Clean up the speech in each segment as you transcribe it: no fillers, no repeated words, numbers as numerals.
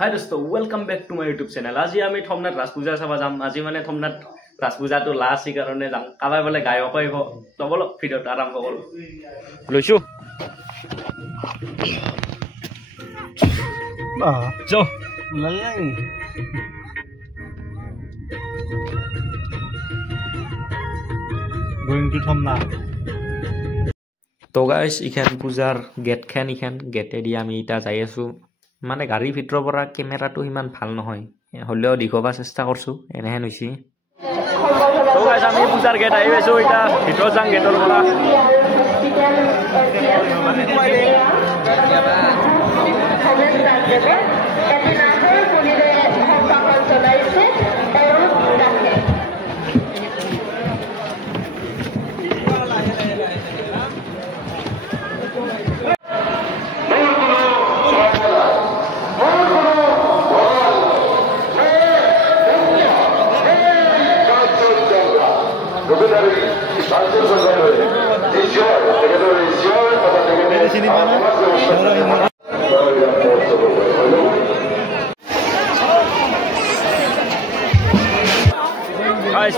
हाय दोस्तों welcome back to my YouTube channel. आज आमी थमनाथ राज पूजा चाबा जाम। आज माने थमनाथ राज पूजा तो लास्ट इ कारणे जाम। काबाय बोले गायक आइब तो बोलो भिडिओ आरम्भ करो लइसु जो लल्लाई going to Thomnath। तो गाइस इखान पूजार गेट खान इखान गेटे দি আমি ইটা যাই আছো মানে গাড়ীৰ ভিতৰৰ পৰা কেমেৰাটো ইমান ভাল নহয় হলেও দিখবা চেষ্টা কৰছো এনেহেন হৈছে। তো গাইস আমি পূজাৰ গেট আহি গৈছো ইটা ভিতৰ যাং গেটৰ পৰা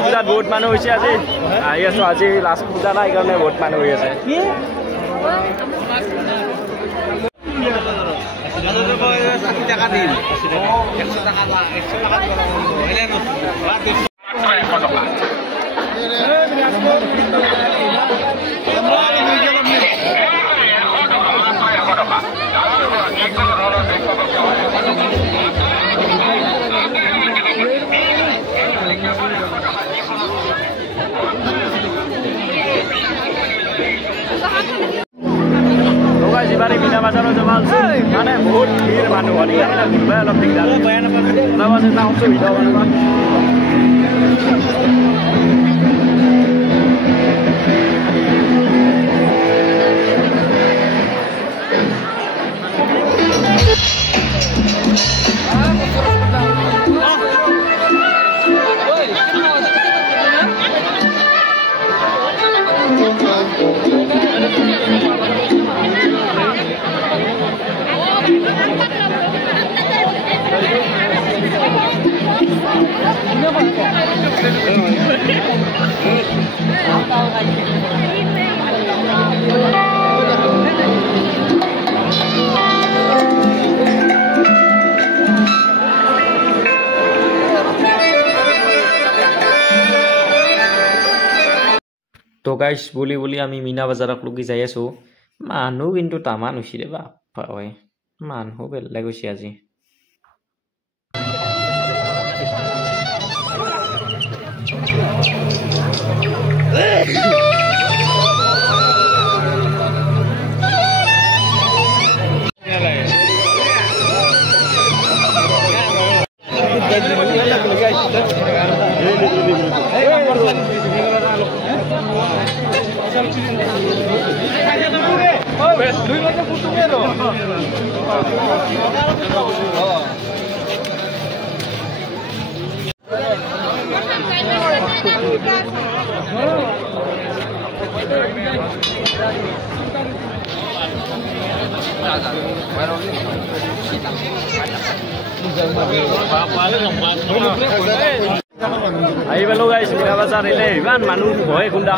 পূজাত বহুত মানুহ হৈছে আজি আহি আছো আজি লাষ্ট পূজা নাই কাৰণে বহুত মানুহ হৈ আছে। যিবাৰে মিনা বাজাৰত যাব মানে বহুত ভিৰ মানুহ হয় অলপ দিগদাৰ অসুবিধা তো গাইস বলি আমি মিনা বাজাৰক লগি যাই আছো মানুহ কিন্তু তামান হৈছে ৰে বাপ হয় মানুহ বেলেগ হৈছে আজি। আহি পালো গাইছ মিনা বাজাৰ এলে ইমান মানুহ ভয় খুন্দা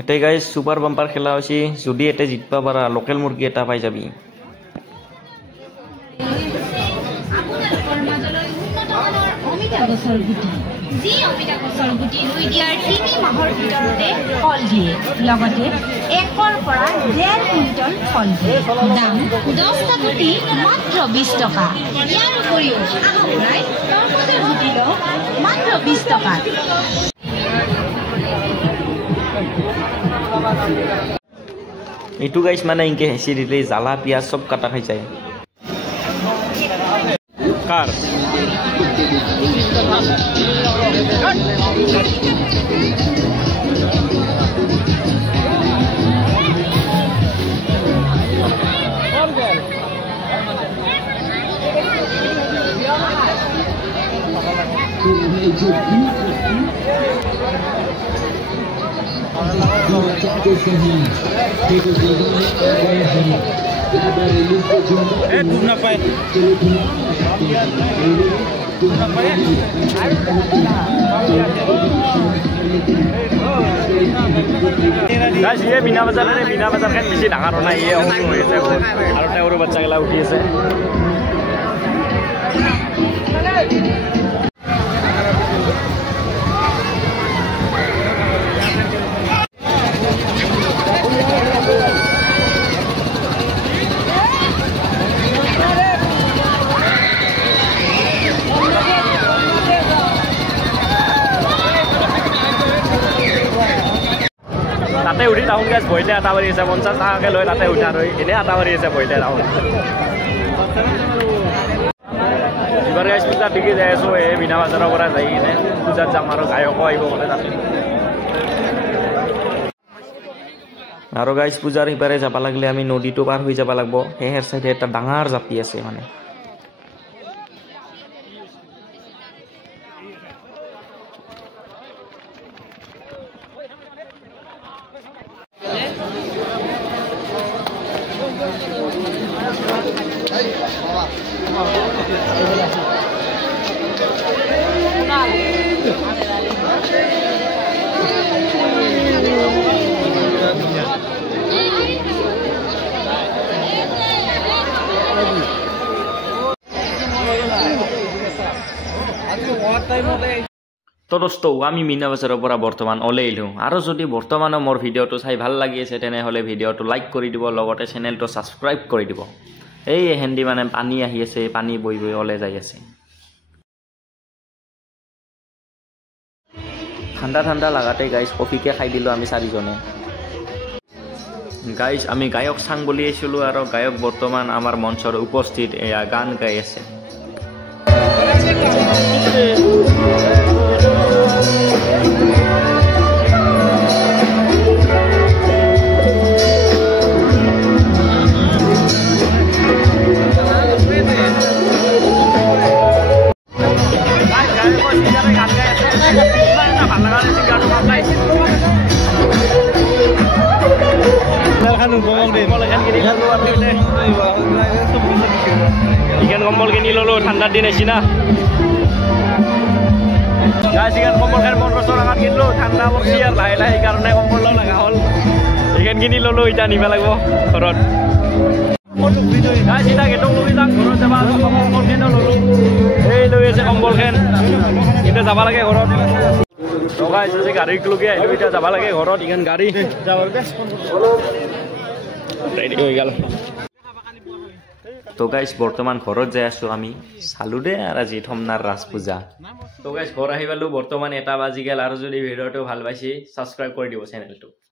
এতে গাইস সুপার বাম্পার খেলা হইছে যদি এতে জিতবা পারা লোকাল মুরগি এটা পাই যাবি। যি অমিতা গছৰ গুটি ৰুই দিয়াৰ ৩ মাহৰ ভিতৰতে ফল দিয়ে লগতে ১ৰ পৰা ১.৫ কুইণ্টল ফল দিয়ে। দাম 10টা গুটি মাত্ৰ ২০ টকা। ইয়াৰ উপৰিও আহৰাই তৰমুজৰ গুটি মাত্ৰ ২০ টকা। এইটো গাইস মানে ইনকে হেসি দিলে জ্বালা পিয়াজ সব কাটা খাই যায়। কার গাইজ ইয়ে মিনা বাজাৰখন বেছি ডাঙৰ হোৱা নাই, ইয়ে সৰু হৈ আছে আৰু তেওঁৰো বাচ্চাগিলা উঠি আছে। তাতে উঠি টাউন গাছ বহিতে আটা মাৰি আছে, 50 টকাকৈ লৈ তাতে উঠা ৰৈ এনেই আটা মাৰি আছে বহিতে টাউন। এইবাৰ গাছ পূজাত দেখি যাই আছোঁ, এই মিনা বাজাৰৰ পৰা যাই কিনে পূজাত যাম আৰু গায়কো আহিব বোলে তাতে। আৰু গাইজ পূজাৰ সিপাৰে যাব লাগিলে আমি নদীটো পাৰ হৈ যাব লাগিব। সেই চাইডে এটা ডাঙৰ জাপি আছে মানে। তো দোস্ত আমি মিনা বাজাৰৰ পৰা বৰ্তমান ওলাই আহিলোঁ। আৰু যদি বৰ্তমানো মোৰ ভিডিঅ'টো চাই ভাল লাগি আছে তেনেহ'লে ভিডিঅ'টো লাইক কৰি দিব, লগতে চেনেলটো ছাবস্ক্ৰাইব কৰি দিব। এই হেন্দি মানে পানী আহি আছে, পানী বৈ বৈ ওলাই যাই আছে। ঠাণ্ডা ঠাণ্ডা লাগাতে গাইজ কফিকে খাই দিলোঁ আমি চাৰিজনে। গাইজ আমি গায়ক চাং বুলি আহিছিলোঁ আৰু গায়ক বৰ্তমান আমাৰ মঞ্চৰ উপস্থিত, এয়া গান গাই আছে। ইখান কম্বল কিনি ললো, ঠাণ্ডাৰ দিন আহিছে না। গাইজ ইখান কম্বল খান 15 টকাত কিনিলো, ঠাণ্ডা পৰছি আৰু লাহে লাহে সেইকাৰণে কম্বল লগা হ'ল। ইখান কিনি ললো, এতিয়া নিব লাগিব ঘৰত। গাইজ এতিয়া গেটক লৈ যাম, ঘৰত যাবা। কম্বল খানো ললো, এই লৈ আছে কম্বল খান, এতিয়া যাব লাগে ঘৰত। গাইজ আজি গাড়ীক লগি আহিলো, এতিয়া যাব লাগে ঘৰত। ইখান গাড়ী ৰেডি হৈ গ'ল। তো গাইজ বৰ্তমান ঘৰত যাই আছোঁ আমি। চালোঁ দে আৰু আজি থমনাৰ ৰাস পূজা। তো গাইজ ঘৰ আহি পালোঁ, বৰ্তমান 1 বাজি গ'ল। আৰু যদি ভিডিঅ'টো ভাল পাইছে ছাবস্ক্ৰাইব কৰি দিব চেনেলটো।